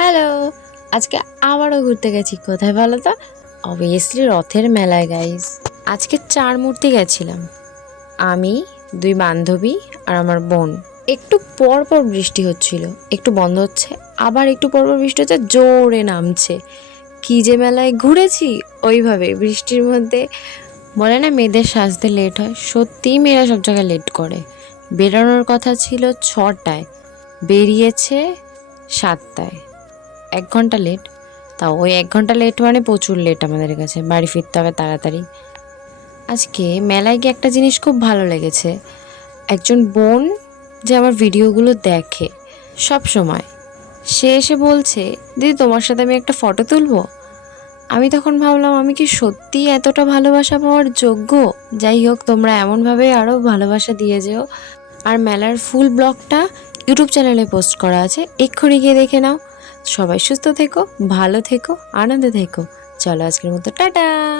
Hello! আজকে আবারও ঘুরতে গেছি। কোথায় বলো তো? অবভিয়াসলি রথের মেলায় গাইস। আজকে ৪ মূর্তি গেছিলাম। আমি, ২ বান্ধবী আর আমার বোন। একটু পর পর বৃষ্টি হচ্ছিল। একটু বন্ধ হচ্ছে, আবার একটু পর পর বৃষ্টি হচ্ছে, জোরে নামছে। কি যে মেলায় ঘুরেছি ওইভাবে বৃষ্টির মধ্যে। বলে না মেয়েদের সাজতে লেট হয়, সত্যিই মেয়েরা সব জায়গায় লেট করে। বেরোনোর কথা ছিল ৬টায়, বেরিয়েছে ৭টায়। ১ ঘন্টা লেট। তাও ওই ১ ঘন্টা লেট মানে প্রচুর লেট আমাদের কাছে, বাড়ি ফিরতে হবে তাড়াতাড়ি। আজকে মেলায় গিয়ে একটা জিনিস খুব ভালো লেগেছে। একজন বোন যে আমার ভিডিওগুলো দেখে সব সময়, সে এসে বলছে, দিদি তোমার সাথে আমি একটা ফটো তুলবো। আমি তখন ভাবলাম আমি কি সত্যিই এতটা ভালোবাসা পাওয়ার যোগ্য? যাই হোক, তোমরা এমনভাবে আরও ভালোবাসা দিয়ে যেও। আর মেলার ফুল ব্লগটা ইউটিউব চ্যানেলে পোস্ট করা আছে, এক্ষুনি গিয়ে দেখে নাও। সবাই সুস্থ থেকো, ভালো থেকো, আনন্দে থেকো। চলো আজকের মতো টাটা।